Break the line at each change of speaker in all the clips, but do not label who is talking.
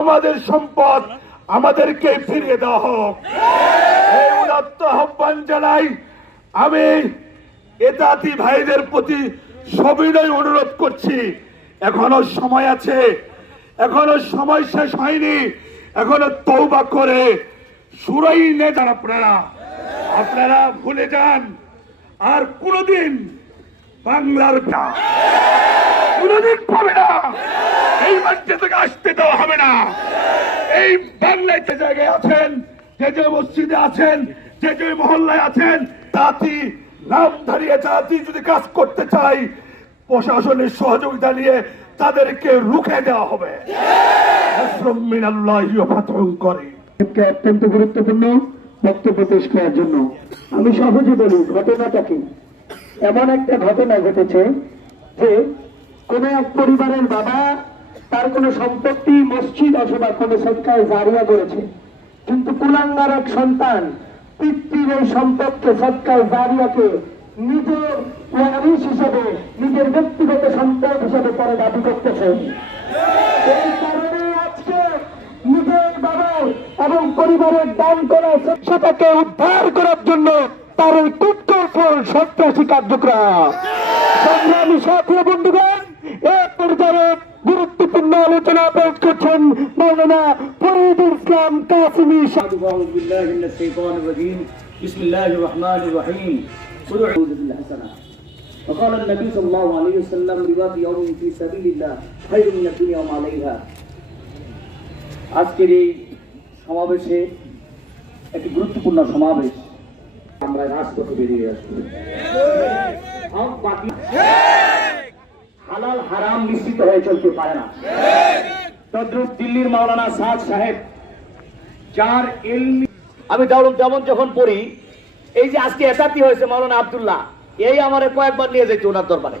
আমাদের সম্পদ আমাদেরকে ফিরিয়ে দেওয়া হোক। আহ্বান জানাই আমি এতাতি ভাইদের প্রতি সবিনয় অনুরোধ করছি। এখনও সময় আছে, এখনও সময় শেষ হয়নি, এখনও তৌবা করে সুরাই নেতার আপনারা। আপনারা ভুলে যান, আর কোনদিন বাংলার কোনদিন পাবে না। এই মঞ্চে থেকে আসতে দেওয়া হবে না। এই বাংলায় যে জায়গায় আছেন, যে যে মসজিদে আছেন, যে যে মহল্লায় আছেন জাতি নাম দাঁড়িয়ে জাতি যদি কাজ করতে চাই প্রশাসনের সহযোগিতা নিয়ে তাদেরকে রুখে দেওয়া হবে। ফাতহুন
অত্যন্ত গুরুত্বপূর্ণ বক্তব্য পেশ করার জন্য আমি সহজে বলি ঘটনাটা কি। এমন একটা ঘটনা ঘটেছে যে কোন এক পরিবারের বাবা তার কোনো সম্পত্তি মসজিদ অথবা কোনো সৎকায় জারিয়া করেছে। কিন্তু কুলাঙ্গার এক সন্তান পিতৃর এই সম্পদকে সৎকায় জারিয়াকে নিজের ওয়ারিশ হিসেবে, নিজের ব্যক্তিগত সম্পদ হিসেবে পরে দাবি করতেছে। এই কারণে আজকে নিজের বাবার এবং পরিবারের দান করা সেটাকে উদ্ধার করার জন্য তার এই কুটকৌশল সন্ত্রাসী কার্যক্রম। সংগ্রামী সাথী বন্ধুগণ, এ পর্যায়ে গুরুত্বপূর্ণ আলোচনা পেশ করছেন মৌলানা ফরিদুল ইসলাম কাসিমি সাহেব।
أعوذ بالله من الشيطان الرجيم بسم الله الرحمن الرحيم ادعوا بالحسنة وقال النبي صلى الله عليه وسلم رباط يوم في سبيل الله خير من الدنيا وما عليها আজকের এই সমাবেশে একটি গুরুত্বপূর্ণ সমাবেশ আমরা রাজপথে বেরিয়ে আসবো হক বাতিল হালাল হারাম নিশ্চিত হয়ে চলতে পারে না। তদ্রুপ দিল্লির মাওলানা সাদ সাহেব, যার এলমি আমি যেমন যেমন যখন পড়ি, এই যে আজকে একাতি হয়েছে মাওলানা আব্দুল্লাহ, এই আমারে কয়েকবার নিয়ে যেত ওনার দরবারে।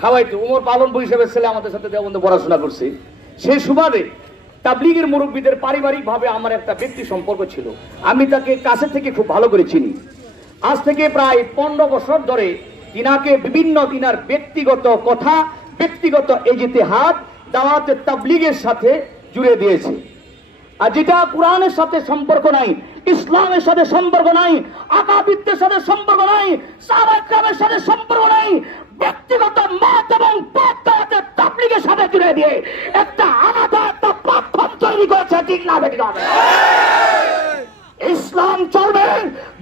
খাওয়াইতো, উমর পালন হিসেবে ছেলে আমাদের সাথে দেওবন্দে পড়াশোনা করছে। সেই সুবাদে তাবলিগের মুরব্বীদের পারিবারিক ভাবে আমার একটা ব্যক্তি সম্পর্ক ছিল। আমি তাকে কাছে থেকে খুব ভালো করে চিনি। আজ থেকে প্রায় পনেরো বছর ধরে তিনাকে বিভিন্ন তিনার ব্যক্তিগত কথা ব্যক্তিগত এজিতে হাত দাওয়াতে তাবলিগের সাথে জুড়ে দিয়েছে। আর যেটা কোরআনের সাথে সম্পর্ক নাই, ইসলামের সাথে সম্পর্ক নাই আকাবিদ্যের সাথে সম্পর্ক নাই সাহাবাহামের সাথে সম্পর্ক নাই, ব্যক্তিগত মত এবং পথে তাবলিগের সাথে জুড়ে দিয়ে একটা আলাদা একটা প্ল্যাটফর্ম তৈরি করেছে, ঠিক না হবে? ইসলাম চলবে,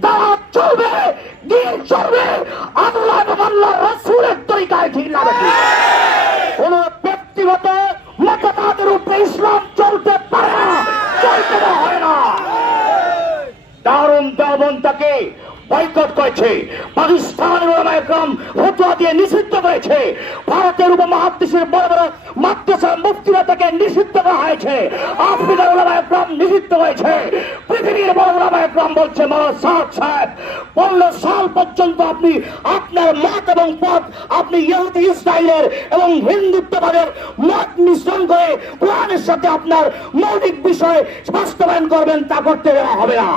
দাওয়াত চলবে, দিন চলবে, আল্লাহ এবং আল্লাহ রসুলের তরিকায়, ঠিক না কোন ব্যক্তিগত মতবাদের উপরে ইসলাম চলতে পারে না, চলতে হয় না। দারুণ দেওবন তাকে বয়কট করেছে। পাকিস্তানের ওলামায়াম ফতোয়া দিয়ে নিষিদ্ধ করেছে। ভারতের উপমহাদেশের বড় বড় মাদ্রাসা মুক্তিরা তাকে নিষিদ্ধ করা হয়েছে। আফ্রিকার ওলামায়াম নিষিদ্ধ হয়েছে পৃথিবীর বড় ওলামায়াম বলছে সাহেব। পনেরো সাল পর্যন্ত আপনি আপনার মত এবং পথ আপনি ইহুদি ইসরায়েলের এবং হিন্দুত্ববাদের মত মিশ্রণ করে কোরআনের সাথে আপনার মৌলিক বিষয় বাস্তবায়ন করবেন, তা করতে দেওয়া হবে না।